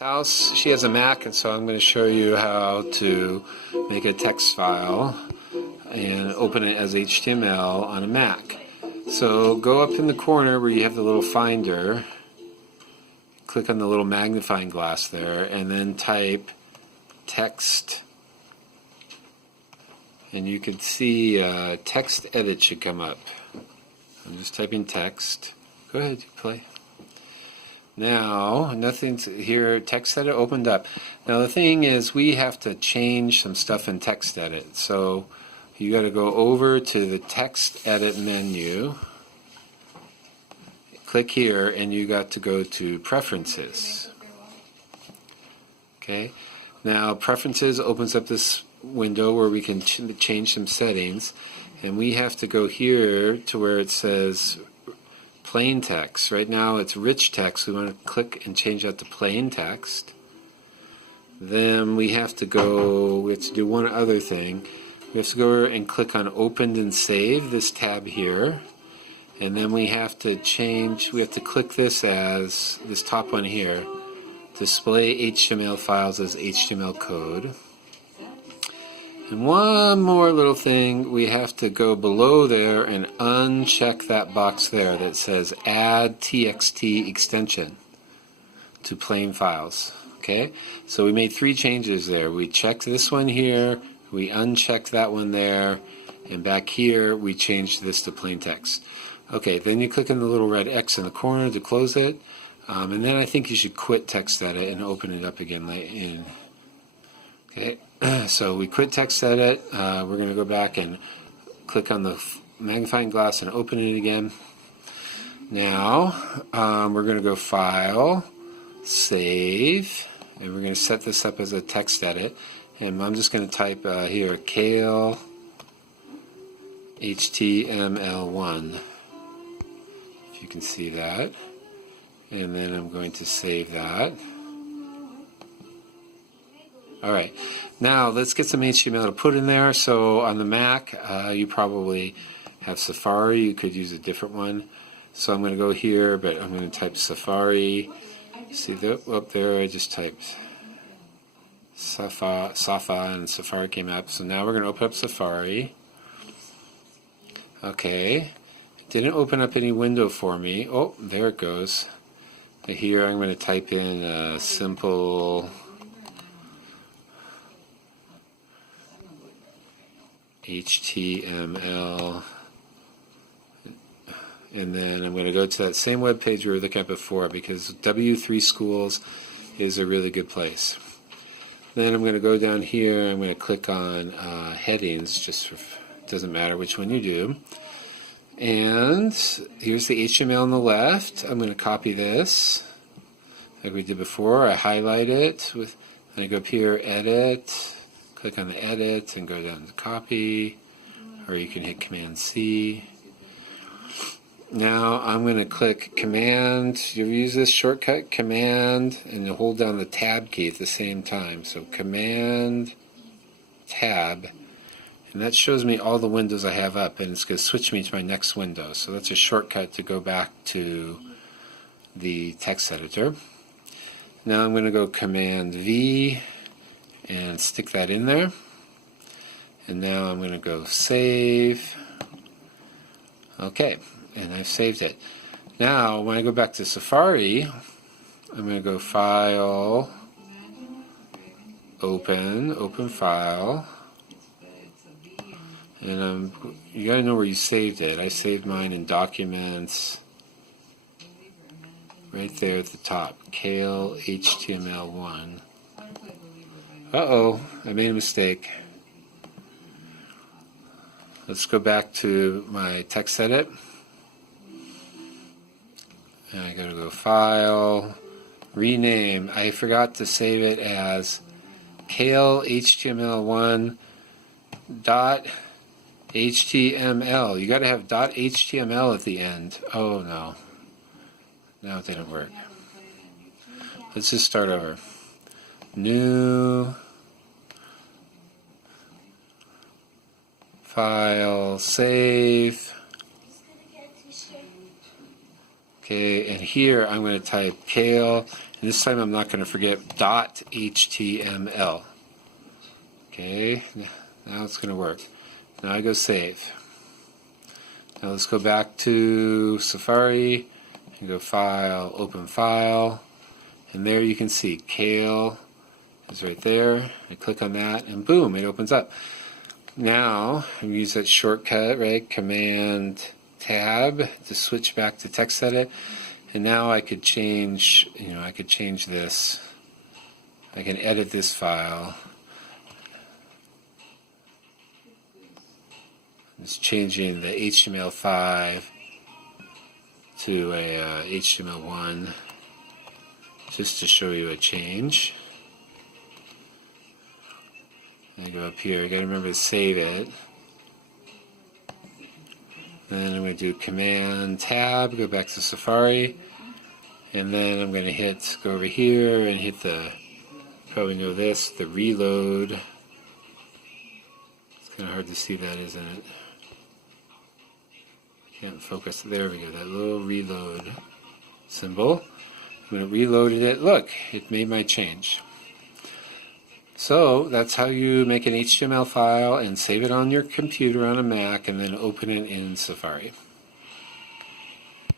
House, she has a Mac, and so I'm going to show you how to make a text file and open it as HTML on a Mac. So go up in the corner where you have the little finder, click on the little magnifying glass there, and then type text, and you can see TextEdit should come up. I'm just typing text. Go ahead, play. Now, nothing's here. TextEdit opened up. Now the thing is, we have to change some stuff in TextEdit. So you got to go over to the TextEdit menu, click here, and you got to go to Preferences. Okay. Now Preferences opens up this window where we can change some settings, and we have to go here to where it says plain text. Right now it's rich text. We want to click and change that to plain text. Then we have to do one other thing. We have to go and click on opened and save, this tab here. And then we have to click this as, this top one here, display HTML files as HTML code. And one more little thing, we have to go below there and uncheck that box there that says add TXT extension to plain files. Okay, so we made 3 changes there. We checked this one here, we unchecked that one there, and back here we changed this to plain text. Okay, then you click on the little red X in the corner to close it, and then I think you should quit TextEdit and open it up again. Okay. So we quit TextEdit. We're going to go back and click on the magnifying glass and open it again. Now we're going to go File, Save, and we're going to set this up as a TextEdit. And I'm just going to type here Kale HTML1, if you can see that. And then I'm going to save that. Alright, now let's get some HTML to put in there. So on the Mac, you probably have Safari. You could use a different one. So I'm going to go here, but I'm going to type Safari. You see up there, I just typed Safa, and Safari came up. So now we're going to open up Safari. Okay, it didn't open up any window for me. Oh, there it goes. Here I'm going to type in a simple HTML, and then I'm going to go to that same web page we were looking at before, because W3 Schools is a really good place. Then I'm going to go down here, I'm going to click on headings, it doesn't matter which one you do. And here's the HTML on the left. I'm going to copy this like we did before. I highlight it, and I go up here, edit, click on the edit and go down to copy, or you can hit Command C. Now I'm going to click Command. You use this shortcut, Command, and you hold down the Tab key at the same time. So Command, Tab, and that shows me all the windows I have up, and it's going to switch me to my next window. So that's a shortcut to go back to the text editor. Now I'm going to go Command V and stick that in there. And now I'm going to go save. Okay, and I've saved it. Now when I go back to Safari, I'm going to go File, Open File, and you got to know where you saved it. I saved mine in Documents, right there at the top, Kale HTML1. Uh-oh, I made a mistake. Let's go back to my TextEdit. And I gotta go File, Rename. I forgot to save it as Kale HTML1 dot HTML. You gotta have dot HTML at the end. Oh no. No, it didn't work. Let's just start over. New file, save. Okay, and here I'm going to type Kale, and this time I'm not going to forget .html. Okay, now it's going to work. Now I go save. Now let's go back to Safari, and go File, Open File, and there you can see Kale is right there. I click on that, and boom, it opens up. Now I use that shortcut, right? Command Tab to switch back to TextEdit, and now I could change. I could change this. I can edit this file. I'm just changing the HTML5 to a HTML1, just to show you a change. I go up here. I got to remember to save it. Then I'm going to do Command Tab, go back to Safari, and then I'm going to go over here and hit the, probably know this, the reload. It's kind of hard to see that, isn't it? Can't focus. There we go, that little reload symbol. When it reloaded it, look, it made my change. So that's how you make an HTML file and save it on your computer on a Mac and then open it in Safari.